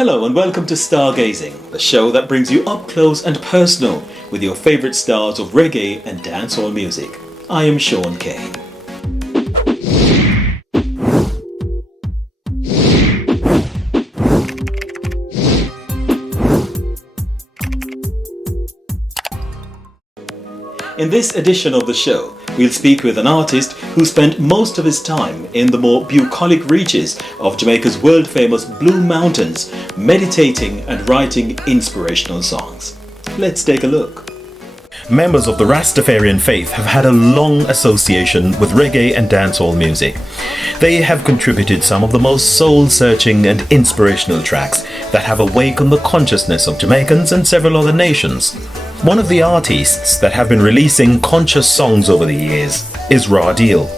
Hello and welcome to Stargazing, the show that brings you up close and personal with your favourite stars of reggae and dancehall music. I am Shaun Cain. In this edition of the show, we'll speak with an artist who spent most of his time in the more bucolic reaches of Jamaica's world-famous Blue Mountains, meditating and writing inspirational songs. Let's take a look. Members of the Rastafarian faith have had a long association with reggae and dancehall music. They have contributed some of the most soul-searching and inspirational tracks that have awakened the consciousness of Jamaicans and several other nations. One of the artists that have been releasing conscious songs over the years is Rastafarian.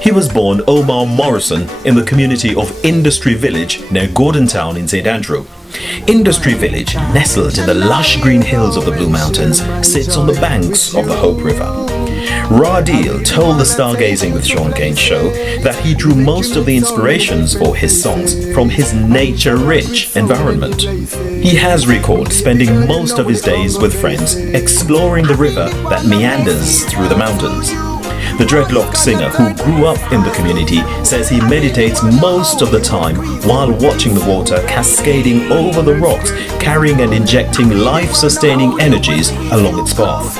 He was born Omar Morrison in the community of Industry Village near Gordontown in St. Andrew. Industry Village, nestled in the lush green hills of the Blue Mountains, sits on the banks of the Hope River. Rastafarian told the Stargazing with Shaun Cain Show that he drew most of the inspirations for his songs from his nature-rich environment. He has recalled spending most of his days with friends exploring the river that meanders through the mountains. The dreadlocked singer, who grew up in the community, says he meditates most of the time while watching the water cascading over the rocks, carrying and injecting life-sustaining energies along its path.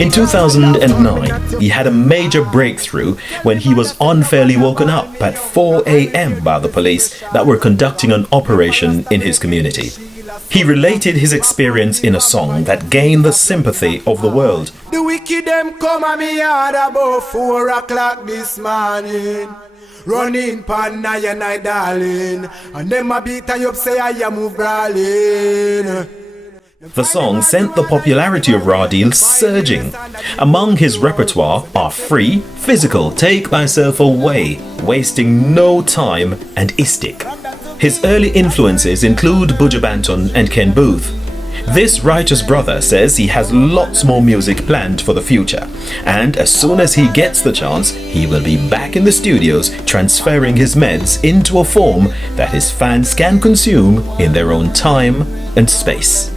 In 2009, he had a major breakthrough when he was unfairly woken up at 4 a.m. by the police that were conducting an operation in his community. He related his experience in a song that gained the sympathy of the world. The wicked them come at me yard about 4 o'clock this morning. Running pan night darling. And them a beat you up say I am move brawling. The song sent the popularity of Rastafarian surging. Among his repertoire are Free, Physical, Take Myself Away, Wasting No Time and Istic. His early influences include Buju Banton and Ken Boothe. This righteous brother says he has lots more music planned for the future, and as soon as he gets the chance, he will be back in the studios transferring his meds into a form that his fans can consume in their own time and space.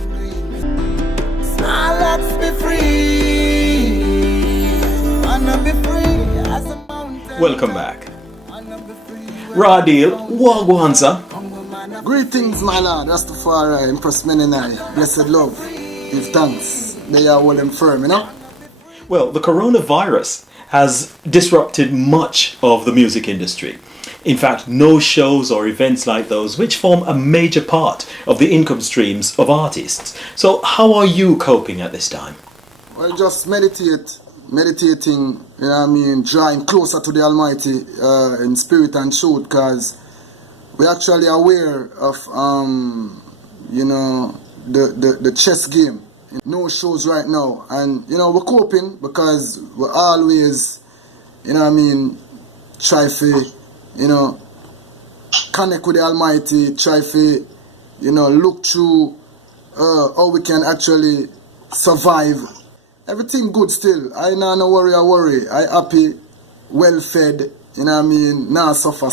Welcome back. Rastafarian, Wagwanza. Greetings, my lord, Rastafarian, impress men and I. Blessed love, give thanks. They are well and firm, you know? Well, the coronavirus has disrupted much of the music industry. In fact, no shows or events like those, which form a major part of the income streams of artists. So how are you coping at this time? Well, just meditating, you know what I mean, drawing closer to the Almighty in spirit and truth, because we're actually aware of, the chess game. No shows right now, and, we're coping because we're always, try to, connect with the Almighty, try to, look through how we can actually survive. Everything good still. I no worry. I happy, well fed, now suffer.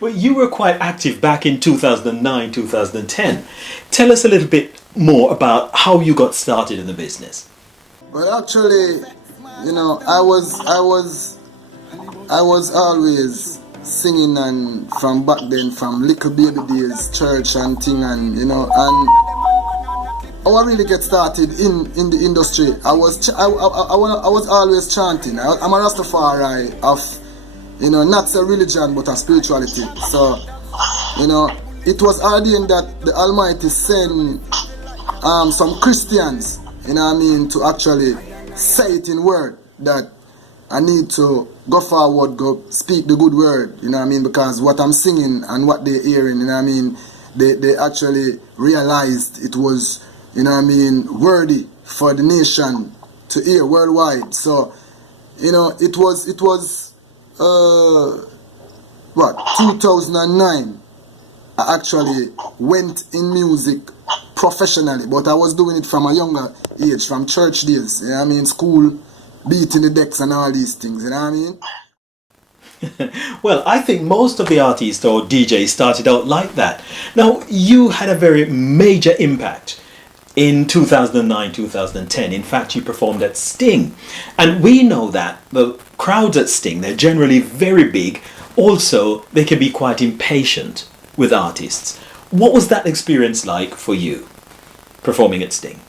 Well, you were quite active back in 2009, 2010. Tell us a little bit more about how you got started in the business. Well, actually, I was always singing, and from back then, from little baby days, church and thing, and how I really get started in the industry. I was always chanting. I'm a Rastafari of, not a religion but a spirituality. So, it was ordained that the Almighty send some Christians, to actually say it in word that I need to go forward, go speak the good word, because what I'm singing and what they're hearing, they actually realized it was, worthy for the nation to hear worldwide. So, it was 2009, I actually went in music professionally, but I was doing it from a younger age, from church days, school, beating the decks and all these things, Well, I think most of the artists or DJs started out like that. Now, you had a very major impact in 2009, 2010. In fact, you performed at Sting. And we know that the crowds at Sting, they're generally very big. Also, they can be quite impatient with artists. What was that experience like for you, performing at Sting?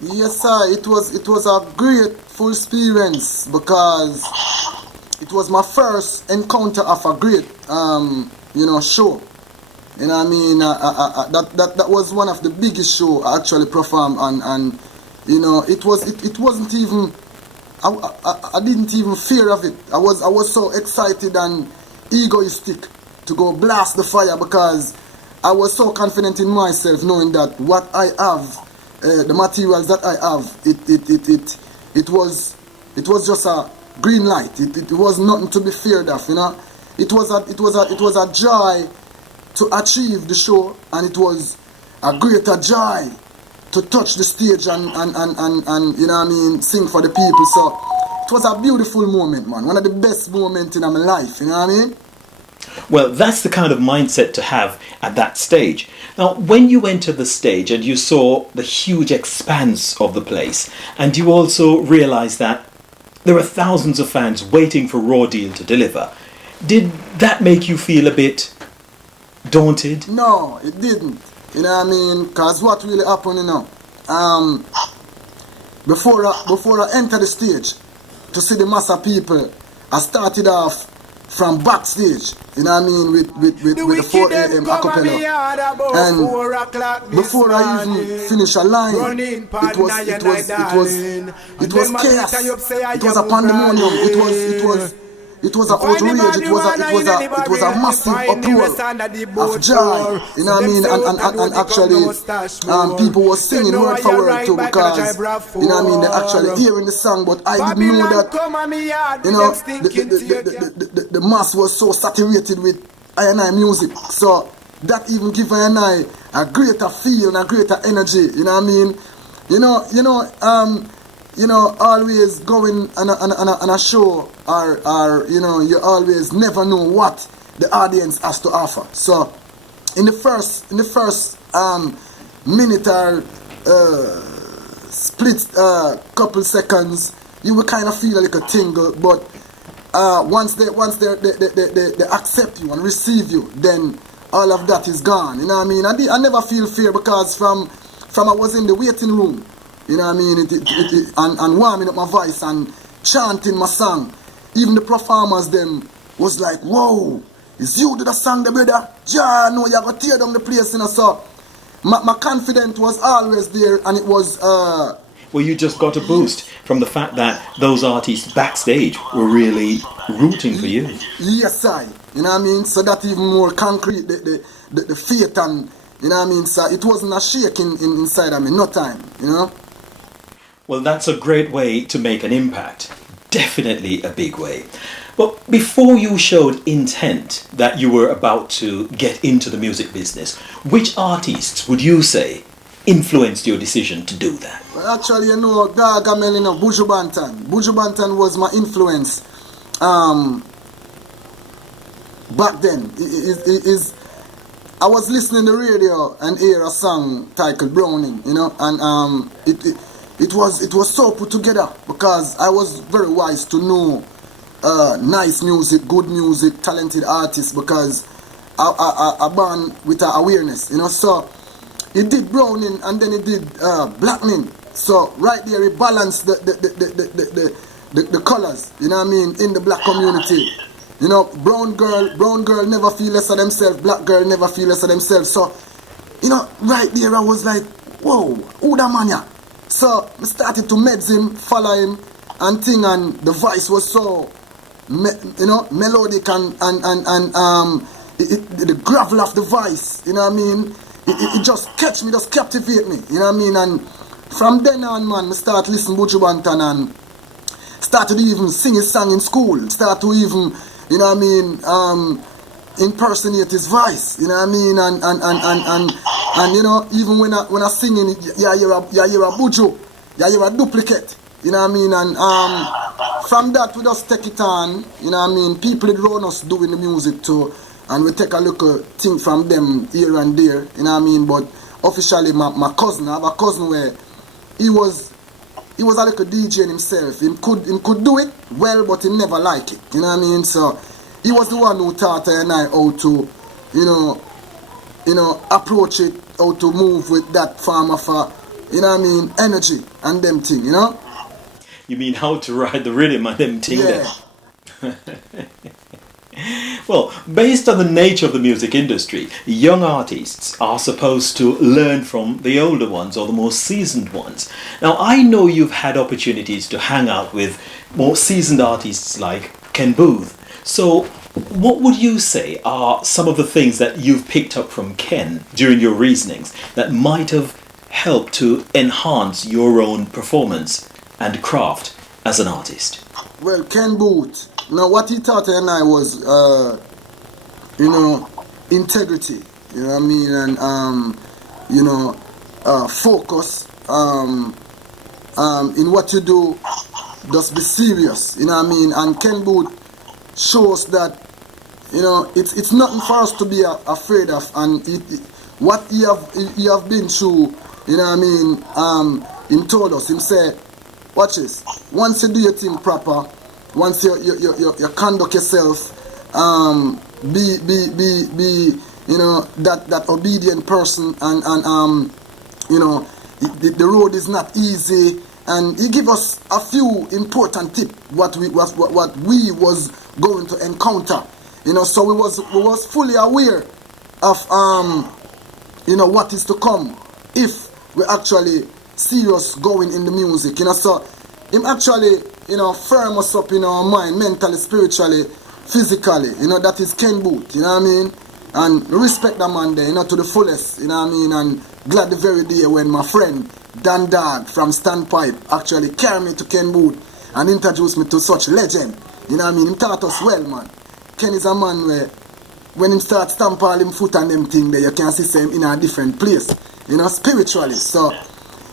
Yes, sir. It was a grateful experience because it was my first encounter of a great, show. You know what I mean? That was one of the biggest show I actually performed, and it wasn't even. I didn't even fear of it. I was so excited and egoistic to go blast the fire because I was so confident in myself, knowing that what I have, the materials that I have, it was just a green light. It was nothing to be feared of, you know. It was a joy to achieve the show, and it was a greater joy to touch the stage and you know what I mean, sing for the people. So it was a beautiful moment, man. One of the best moments in my life, you know what I mean? Well, that's the kind of mindset to have at that stage. Now, when you entered the stage and you saw the huge expanse of the place, and you also realized that there were thousands of fans waiting for Raw Deal to deliver, did that make you feel a bit daunted? No, it didn't. You know what I mean? Because what really happened, you know, before I entered the stage to see the mass of people, I started off from backstage, you know what I mean, with the 4 a.m. acapella. And before I even finish a line, it was chaos. It was a pandemonium. It was an outrage. It was a massive uproar of joy. You know what I mean? And actually, people were singing word for word too, because you know what I mean, they're actually hearing the song. But I didn't know that, you know, the mass was so saturated with I music. So that even gave I a greater feel and a greater energy. You know what I mean? Always going on a show, or you always never know what the audience has to offer. So in the first minute or split couple seconds, you will kind of feel like a tingle. But once they accept you and receive you, then all of that is gone. You know what I mean? I never feel fear, because from I was in the waiting room. You know what I mean? And warming up my voice and chanting my song. Even the performers them was like, whoa, is you do the song, the brother? Yeah, no, you're going to tear down the place, you know. So my confidence was always there, and it was... Well, you just got a boost from the fact that those artists backstage were really rooting for you. Yes, you know what I mean? So that even more concrete, the faith, and, you know what I mean? So it wasn't a shake inside of me, no time, you know? Well, that's a great way to make an impact. Definitely a big way. But before you showed intent that you were about to get into the music business, which artists would you say influenced your decision to do that? Well, actually, you know, Buju Banton. Buju Banton was my influence back then. I was listening to the radio and hear a song titled Browning, you know, and it was so put together, because I was very wise to know nice music, good music, talented artists, because I born with an awareness, you know. So it did Browning, and then it did Blackening. So right there it balanced the colors, you know what I mean, in the black community. You know, brown girl never feel less of themselves, black girl never feel less of themselves. So, you know, right there I was like, whoa, who that man ya? So I started to meds him, follow him, and thing, and the voice was so, melodic, and the gravel of the voice, you know what I mean? It just catch me, just captivate me, you know what I mean? And from then on, man, I start listening to Buju Banton and started to even sing his song in school, start to even, you know what I mean, impersonate his voice, you know what I mean, and you know, even when I singing, you're a Buju, you're a duplicate, you know what I mean, and from that we just take it on, you know what I mean? People around us doing the music too, and we take a little thing from them here and there, you know what I mean? But officially my cousin, I have a cousin where he was a little DJ in himself. He could do it well, but he never like it, you know what I mean? So he was the one who taught her and I how to, you know, approach it, how to move with that form of, you know what I mean, energy and them thing, you know? You mean how to ride the rhythm and them thing Yeah. there? Well, based on the nature of the music industry, young artists are supposed to learn from the older ones or the more seasoned ones. Now, I know you've had opportunities to hang out with more seasoned artists like Ken Boothe. So, what would you say are some of the things that you've picked up from Ken during your reasonings that might have helped to enhance your own performance and craft as an artist? Well, Ken Boothe, now what he taught her and I was, you know, integrity, you know what I mean, and, you know, focus in what you do, just be serious, you know what I mean, and Ken Boothe shows that, you know, it's nothing for us to be afraid of, and what he have been through, you know what I mean, him told us, him said, watch this, once you do your thing proper, once you conduct yourself, be you know, that obedient person, and you know, the road is not easy, and he give us a few important tips what we was going to encounter, you know, so we was fully aware of you know, what is to come if we actually serious going in the music, you know. So him actually, you know, firm us up in our mind, mentally, spiritually, physically, you know. That is Ken Boothe, you know what I mean, and respect the man there, you know, to the fullest, you know what I mean, and glad the very day when my friend Dan Dog from Standpipe actually carried me to Ken Boothe and introduced me to such legend, you know what I mean. Him taught us well, man. Ken is a man where when him start stamp all him foot and them thing there, you can see him in a different place, you know, spiritually. So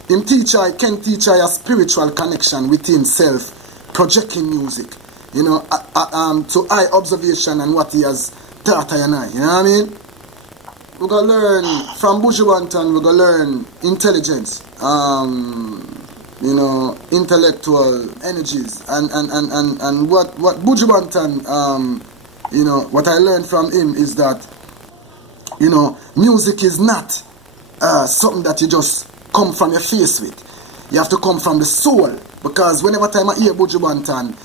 him can teach a spiritual connection within self, projecting music, you know, to eye observation and what he has taught I and I, you know what I mean? We're going to learn from Boothe Banton, we're going to learn intelligence, you know, intellectual energies, and what Boothe Banton, you know, what I learned from him is that, you know, music is not something that you just come from your face with. You have to come from the soul, because whenever time I hear Boothe Banton,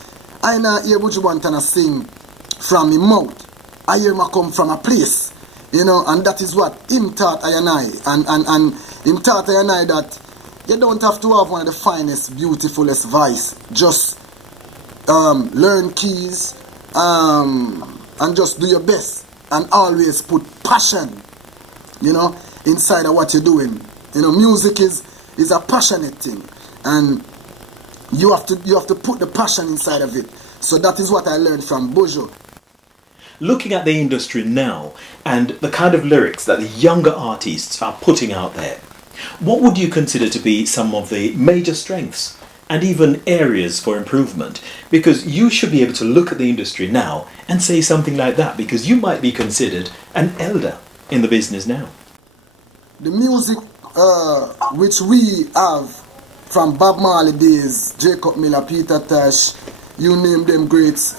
I not hear Boothe Banton sing from his mouth. I hear him come from a place, you know, and that is what him taught I and I, and him taught I and I that you don't have to have one of the finest, beautifulest voice. Just learn keys, and just do your best, and always put passion, you know, inside of what you're doing. You know, music is a passionate thing, and you have to put the passion inside of it. So that is what I learned from Boothe. Looking at the industry now and the kind of lyrics that the younger artists are putting out there, what would you consider to be some of the major strengths and even areas for improvement? Because you should be able to look at the industry now and say something like that, because you might be considered an elder in the business now. The music which we have from Bob Marley days, Jacob Miller, Peter Tosh, you name them greats,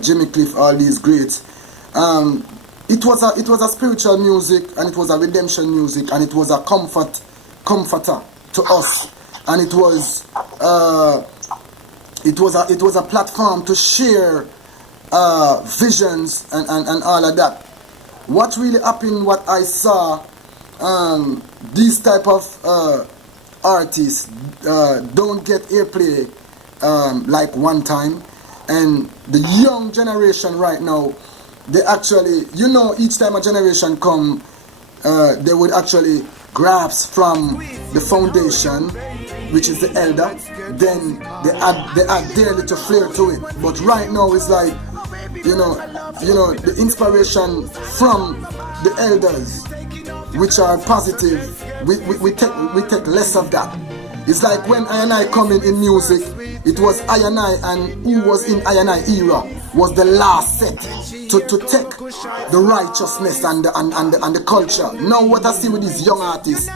Jimmy Cliff, all these greats. It was a spiritual music, and it was a redemption music, and it was a comforter to us, and it was a platform to share visions and all of that. What really happened, what I saw, these type of artists don't get airplay like one time, and the young generation right now, they actually, you know, each time a generation come, they would actually grasp from the foundation, which is the elder, then they add their little flair to it. But right now it's like, you know, the inspiration from the elders, which are positive, we take less of that. It's like when I and I come in music, it was I and who was in I era was the last set to take the righteousness and the culture. Now what I see with these young artists,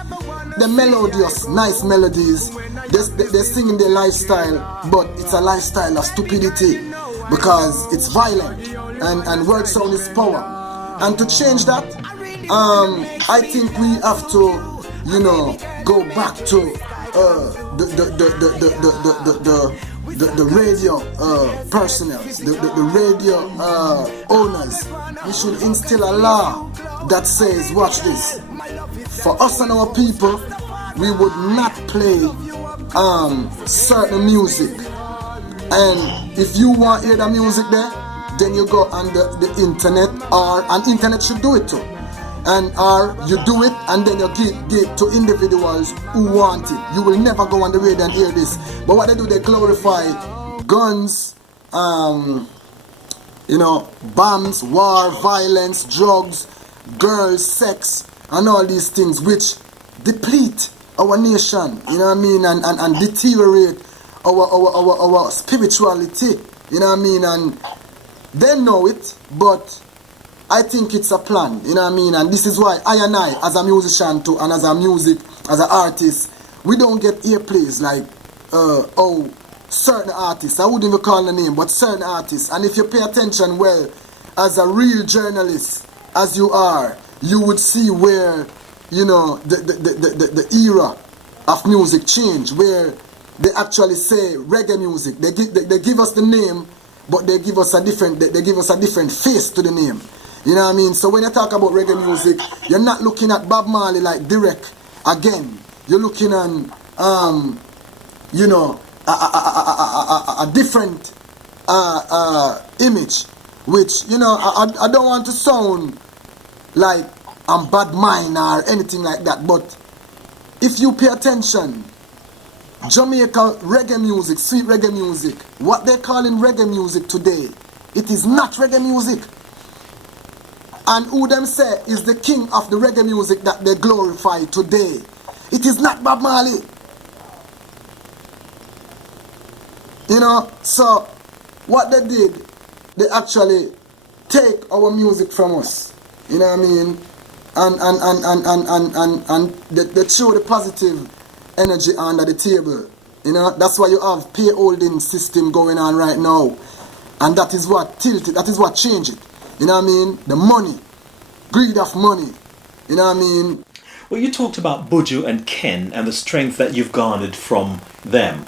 the melodious, nice melodies, they're singing their lifestyle, but it's a lifestyle of stupidity because it's violent and word sound is power. And to change that, I think we have to, you know, go back to the radio personnel, the radio owners. We should instill a law that says, watch this, for us and our people, we would not play certain music. And if you want to hear the music there, then you go on the internet, and internet should do it too. And or you do it and then you give to individuals who want it. You will never go on the radio and hear this. But what they do, they glorify guns, you know, bombs, war, violence, drugs, girls, sex, and all these things which deplete our nation, you know what I mean, and deteriorate our spirituality, you know what I mean, and they know it, but I think it's a plan, you know what I mean, and this is why I, as a musician too, and as an artist, we don't get airplays like, certain artists, I wouldn't even call the name, but certain artists, and if you pay attention well, as a real journalist, as you are, you would see where, you know, the era of music change, where they actually say reggae music, they give us the name, but they give us a different face to the name. You know what I mean? So when you talk about reggae music, you're not looking at Bob Marley like direct again. You're looking on, you know, a different image, which, you know, I don't want to sound like I'm bad mind or anything like that. But if you pay attention, Jamaica reggae music, sweet reggae music, what they call in reggae music today, it is not reggae music. And who them say is the king of the reggae music that they glorify today, it is not Bob Marley. You know, so what they did, they actually take our music from us. You know what I mean? And they throw the positive energy under the table. You know, that's why you have pay holding system going on right now. And that is what tilted, that is what changed it. You know what I mean? The money, greed of money. You know what I mean? Well, you talked about Boothe and Ken and the strength that you've garnered from them.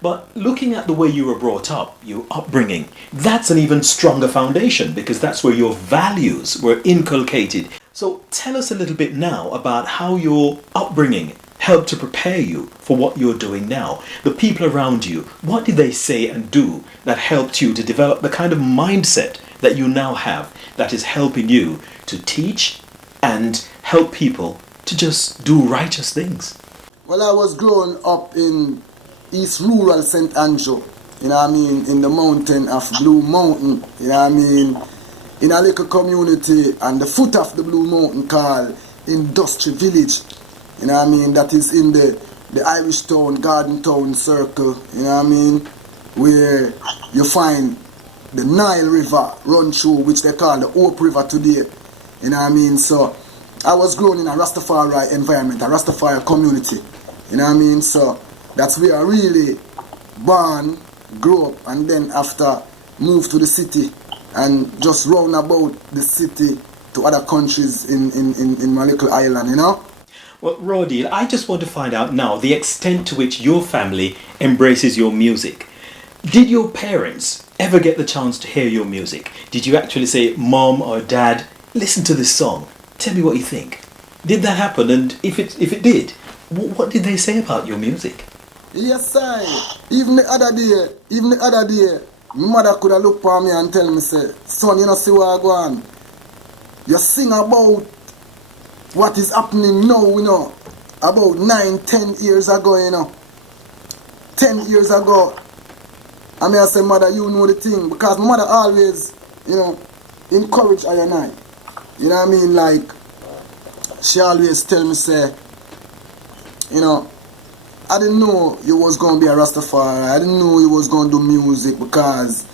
But looking at the way you were brought up, your upbringing, that's an even stronger foundation because that's where your values were inculcated. So tell us a little bit now about how your upbringing helped to prepare you for what you're doing now. The people around you, what did they say and do that helped you to develop the kind of mindset that you now have that is helping you to teach and help people to just do righteous things? Well, I was growing up in East Rural St. Andrew, you know what I mean, in the mountain of Blue Mountain, you know what I mean, in a little community on the foot of the Blue Mountain called Industry Village, you know what I mean, that is in the Irish Town, Garden Town circle, you know what I mean, where you find the Nile River run through, which they call the Hope River today, you know what I mean. So I was grown in a Rastafari environment, a Rastafari community, you know what I mean. So that's where I really born, grew up, and then after moved to the city and just round about the city to other countries in my little island, you know. Well, Roddy, I just want to find out now the extent to which your family embraces your music. Did your parents ever get the chance to hear your music? Did you actually say, Mom or Dad, listen to this song, tell me what you think? Did that happen? And if it did, what did they say about your music? Yes, sir. Even the other day, my mother could have looked for me and tell me, say, son, you know, see what I go on. You sing about what is happening now, you know, about 9-10 years ago, you know. 10 years ago. I mean, I say, mother, you know the thing. Because my mother always, you know, encourage I and I. You know what I mean? Like, she always tell me, say, you know, I didn't know you was going to be a Rastafari. I didn't know you was going to do music because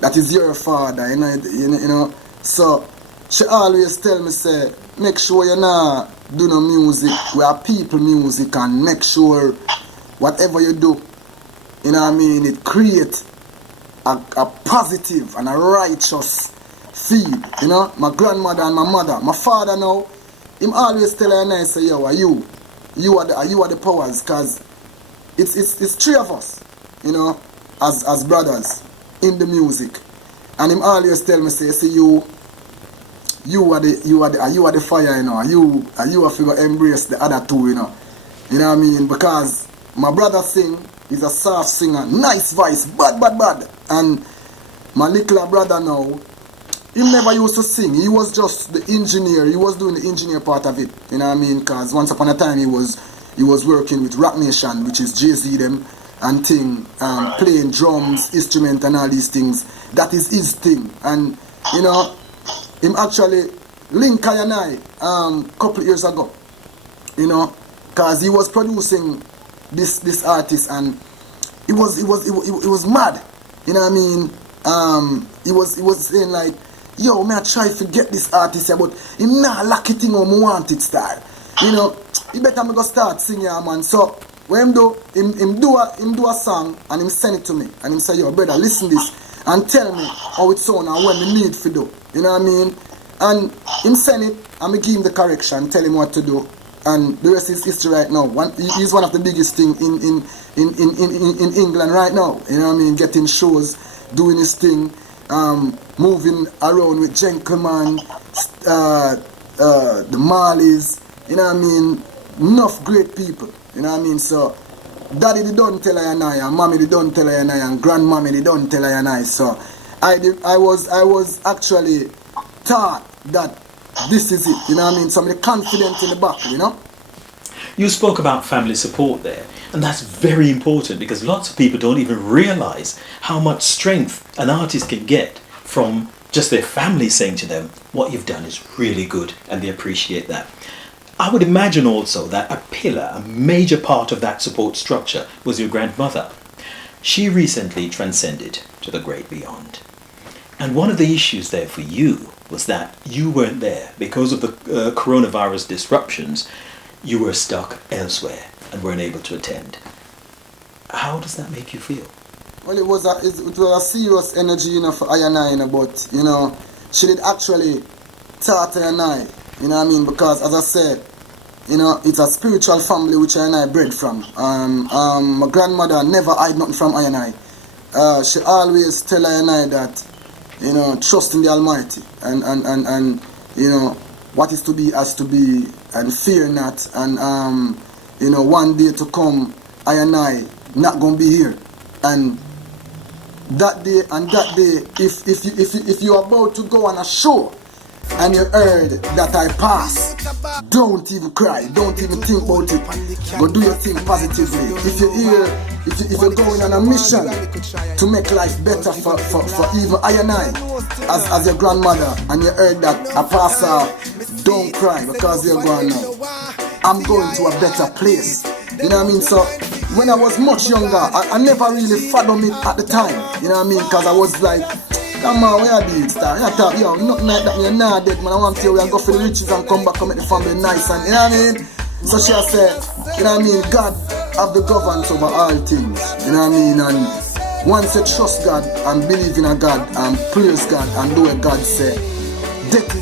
that is your father, you know. So she always tell me, say, make sure you not do no music. We are people music, and make sure whatever you do, you know what I mean, it create a positive and a righteous feed, you know. My grandmother and my mother, my father now, him always tell her and I say, yo, you are the powers, cause it's three of us, you know, as brothers in the music. And him always tell me, say you are the fire, you know, you have to embrace the other two, you know what I mean, because my brother sing, he's a soft singer, nice voice, bad, and my little brother now, he never used to sing. He was just the engineer. He was doing the engineer part of it. You know what I mean? Because once upon a time he was working with Rock Nation, which is Jay-Z them and thing, playing drums, instrument and all these things. That is his thing. And you know, him actually link I and I couple years ago. You know, because he was producing this artist and it was mad. You know what I mean? He was saying like, yo, may I try to get this artist here, but him not lucky thing or me want it style. You know, he better me go start singing, man. So when him do a song and him send it to me and him say, yo, brother, listen this and tell me how it sound and what me need to do. You know what I mean? And him send it and me give him the correction, tell him what to do. And the rest is history right now. He's one of the biggest thing in England right now. You know what I mean? Getting shows, doing his thing. Moving around with Gentleman, the Marleys, you know what I mean, enough great people, you know what I mean. So daddy they don't tell I and I, and mommy they don't tell I and I, and grandmommy they don't tell I and I. So I was actually taught that this is it, you know what I mean. So I'm confident in the back, you know. You spoke about family support there, and that's very important because lots of people don't even realize how much strength an artist can get from just their family saying to them, what you've done is really good, and they appreciate that. I would imagine also that a pillar, a major part of that support structure was your grandmother. She recently transcended to the great beyond. And one of the issues there for you was that you weren't there because of the coronavirus disruptions. You were stuck elsewhere and weren't able to attend. How does that make you feel? Well, it was a serious energy, you know, for I and I, you know, but, you know, she did actually taught I and I, you know what I mean, because as I said, you know, it's a spiritual family which I and I bred from. My grandmother never hid nothing from I and I. She always tell I and I that, you know, trust in the Almighty and you know, what is to be has to be, and fear not, and you know, one day to come, I and I not gonna be here, and that day, if you are about to go on a show and you heard that I pass, don't even cry, don't even think about it. Go do your thing positively. If you hear, if you're going on a mission to make life better for even I and I, as your grandmother, and you heard that I pass, don't cry because you're going now. I'm going to a better place. You know what I mean? So when I was much younger, I never really fathomed it at the time. You know what I mean? Because I was like, come on, where are these stars? I thought, yo, nothing like that, you're not dead, man. I want to tell you, we go for the riches and come back and make the family nice. And you know what I mean? So she said, you know what I mean? God have the governance over all things. You know what I mean? And once you trust God and believe in a God and praise God and do what God say, death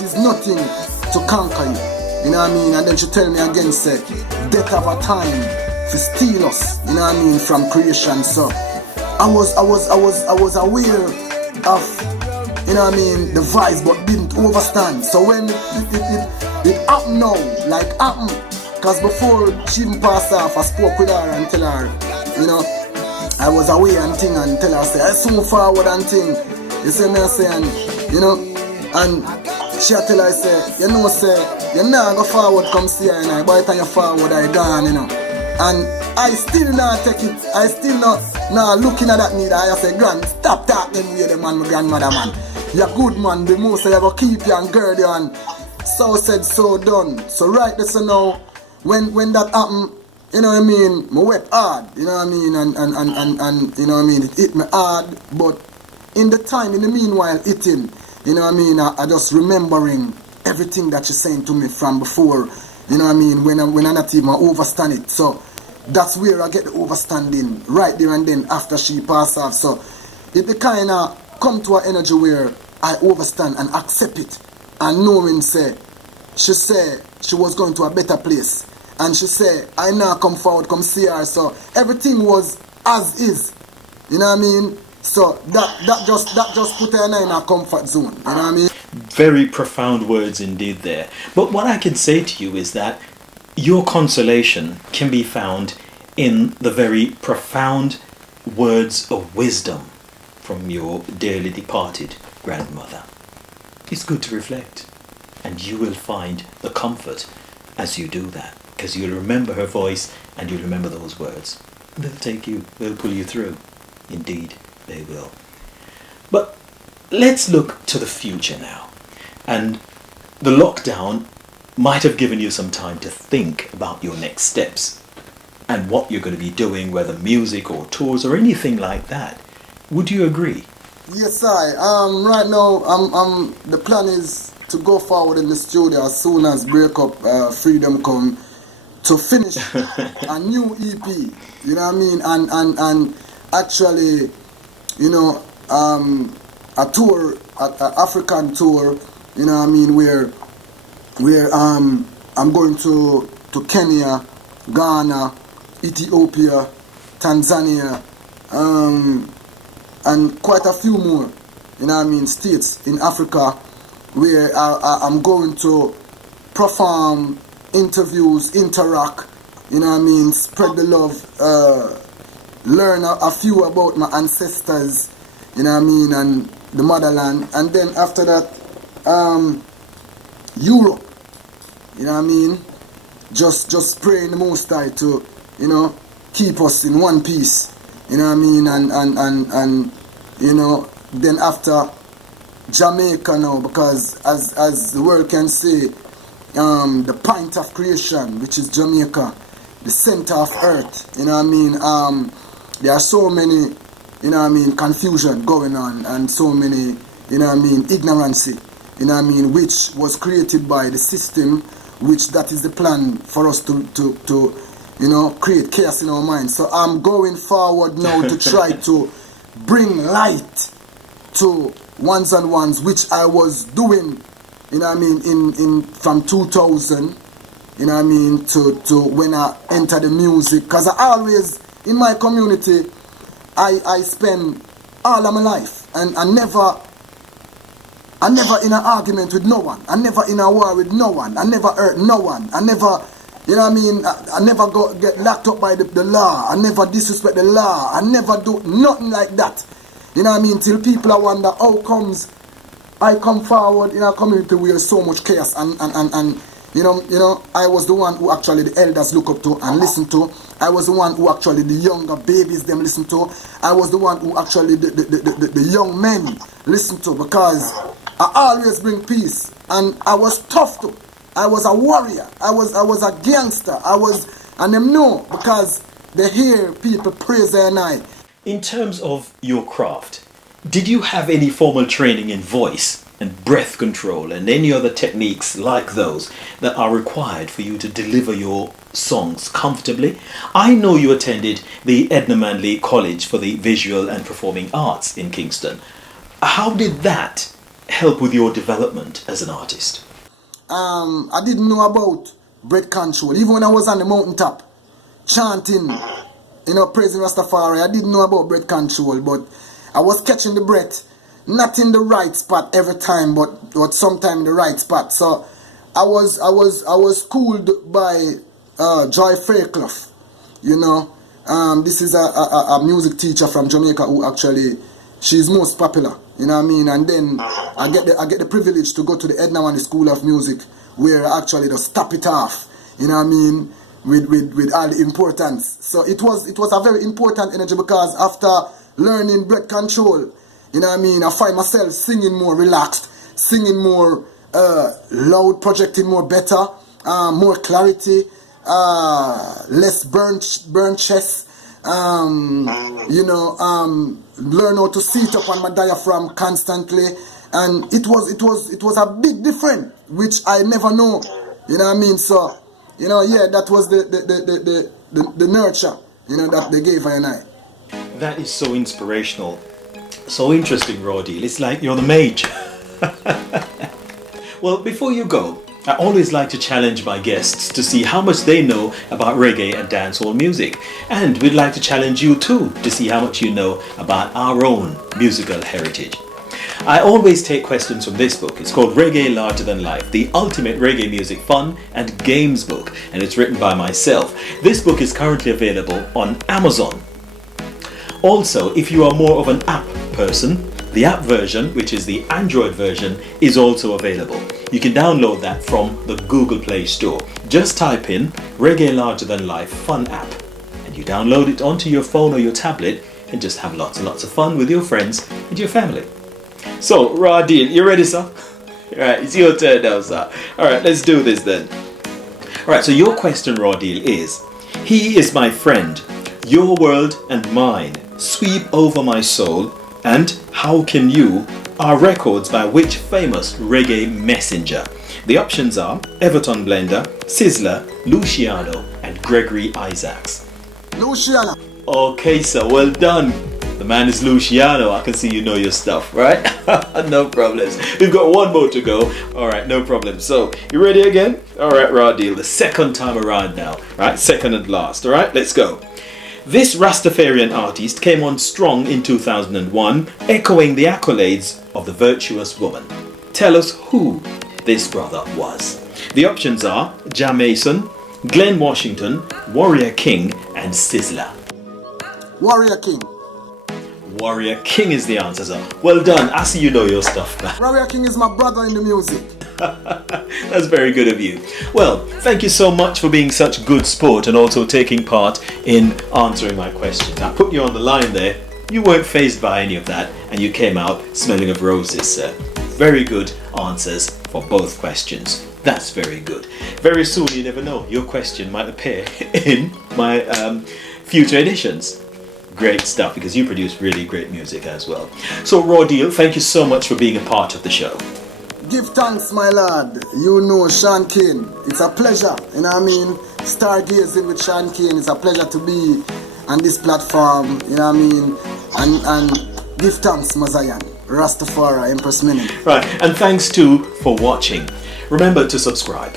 is nothing to conquer you. You know what I mean? And then she tell me again, say, death have a time to steal us, you know what I mean, from creation. So I was aware of, you know what I mean, the vibes, but didn't overstand. So when it happened now, like happened, because before she even passed off, I spoke with her and tell her, you know, I was away and thing, and tell her, say, I soon forward and thing. You see me, I say, and, you know, and she tell her, say, you know, say, you not go forward, come see her, and I by the time you forward, I gone, you know. And I still not take it, I still not looking at that need. I say, Grand, stop talking with the man, my grandmother, man. You're good, man, the most I go keep you and gird you, and so said, so done. So right there, so now, when that happened, you know what I mean, me wet hard, you know what I mean, and you know what I mean, it hit me hard, but in the meanwhile hitting, you know what I mean, I just remembering everything that she's saying to me from before, you know what I mean, when I not even overstand it. So that's where I get the overstanding, right there and then after she passed off. So it kind of come to an energy where I overstand and accept it, and knowing she said she was going to a better place, and she said I now come forward, come see her. So everything was as is, you know what I mean. So that just put her in a comfort zone, you know what I mean. Very profound words indeed there. But what I can say to you is that your consolation can be found in the very profound words of wisdom from your dearly departed grandmother. It's good to reflect, and you will find the comfort as you do that, because you'll remember her voice and you'll remember those words. They'll pull you through. Indeed, they will. But let's look to the future now. And the lockdown might have given you some time to think about your next steps and what you're going to be doing, whether music or tours or anything like that. Would you agree? Yes, right now, the plan is to go forward in the studio as soon as Break Up Freedom come, to finish a new EP, you know what I mean, and actually, you know, a tour, an African tour, you know what I mean, where I'm going to Kenya, Ghana, Ethiopia, Tanzania, and quite a few more, you know what I mean, states in Africa, where I'm going to perform, interviews, interact, you know what I mean, spread the love, learn a few about my ancestors, you know what I mean, and the motherland, and then after that, Europe, you know what I mean, just praying the Most High to, you know, keep us in one piece, you know what I mean, and you know, then after Jamaica now, because as the world can say, the point of creation, which is Jamaica, the center of earth, you know what I mean, there are so many, you know what I mean, confusion going on, and so many, you know what I mean, ignorance, you know what I mean, which was created by the system, which that is the plan for us to you know, create chaos in our minds. So I'm going forward now to try to bring light to ones and ones, which I was doing, you know what I mean, in from 2000, you know what I mean, to when I entered the music, because I always, in my community, I spend all of my life, and I never in an argument with no one, I never in a war with no one, I never hurt no one, I never, you know what I mean, I never get locked up by the law, I never disrespect the law, I never do nothing like that, you know what I mean, till people I wonder how comes I come forward in a community where so much chaos, and you know, I was the one who actually the elders look up to and listen to. I was the one who actually the younger babies them listen to. I was the one who actually the young men listen to, because I always bring peace, and I was tough too. I was a warrior. I was a gangster. And them know, because they hear people praise their night. In terms of your craft, did you have any formal training in voice and breath control and any other techniques like those that are required for you to deliver your songs comfortably? I know you attended the Edna Manley College for the Visual and Performing Arts in Kingston. How did that help with your development as an artist? I didn't know about breath control. Even when I was on the mountaintop chanting, you know, praising Rastafari, I didn't know about breath control, but I was catching the breath, not in the right spot every time, but sometime in the right spot. So I was schooled by Joy Fairclough, you know. This is a music teacher from Jamaica who actually, she's most popular, you know what I mean. And then I get the privilege to go to the Edna Manley School of Music, where I actually just top it off, you know what I mean, with all the importance. So it was a very important energy, because after learning breath control, you know what I mean, I find myself singing more relaxed, singing more loud, projecting more better, more clarity, less burn chest. You know, learn how to sit up on my diaphragm constantly, and it was a big difference, which I never know. You know what I mean? So, you know, yeah, that was the nurture, you know, that they gave I and I. That is so inspirational, so interesting, Raw Deal. It's like you're the mage. Well, before you go, I always like to challenge my guests to see how much they know about reggae and dancehall music. And we'd like to challenge you too to see how much you know about our own musical heritage. I always take questions from this book. It's called Reggae Larger Than Life, the ultimate reggae music fun and games book, and it's written by myself. This book is currently available on Amazon. Also, if you are more of an app person, the app version, which is the Android version, is also available. You can download that from the Google Play Store. Just type in Reggae Larger Than Life Fun App and you download it onto your phone or your tablet and just have lots and lots of fun with your friends and your family. So, Raw Deal, you ready, sir? Alright, it's your turn now, sir. Alright, let's do this then. Alright, so your question, Raw Deal, is: he is my friend, your world and mine, sweep over my soul, and how can you are records by which famous reggae messenger? The options are Everton Blender, Sizzler, Luciano, and Gregory Isaacs. Luciano. Okay, so well done. The man is Luciano. I can see you know your stuff, right? No problems. We've got one more to go. All right, no problem. So, you ready again? All right, Raw Deal. The second time around now. Right, second and last. All right, let's go. This Rastafarian artist came on strong in 2001, echoing the accolades of the virtuous woman. Tell us who this brother was. The options are Jamaican, Glenn Washington, Warrior King, and Sizzler. Warrior King. Warrior King is the answer, sir. Well done. I see you know your stuff, man. Warrior King is my brother in the music. That's very good of you. Well, thank you so much for being such good sport and also taking part in answering my questions. I put you on the line there. You weren't fazed by any of that and you came out smelling of roses, sir. Very good answers for both questions. That's very good. Very soon, you never know, your question might appear in my future editions. Great stuff, because you produce really great music as well. So, Raw Deal, thank you so much for being a part of the show. Give thanks, my lad. You know Shaun Cain. It's a pleasure, you know what I mean? Stargazing with Shaun Cain. It's a pleasure to be on this platform, you know what I mean? And give thanks, Mazayan. Rastafari, Empress Mini. Right, and thanks too for watching. Remember to subscribe.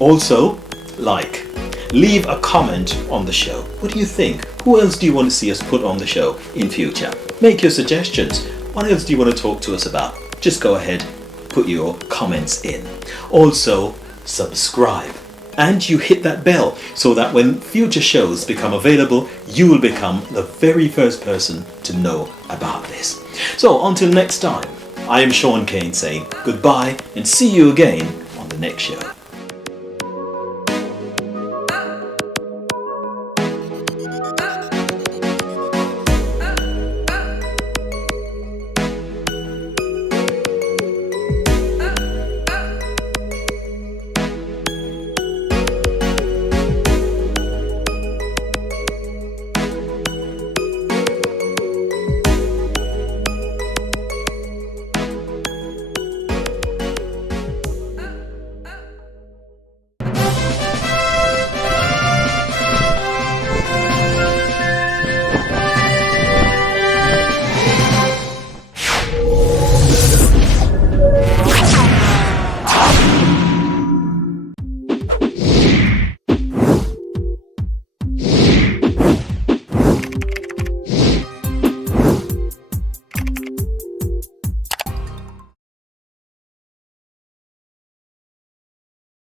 Also, like. Leave a comment on the show. What do you think? Who else do you want to see us put on the show in future? Make your suggestions. What else do you want to talk to us about? Just go ahead, put your comments in. Also, subscribe. And you hit that bell so that when future shows become available, you will become the very first person to know about this. So until next time, I am Shaun Cain saying goodbye and see you again on the next show.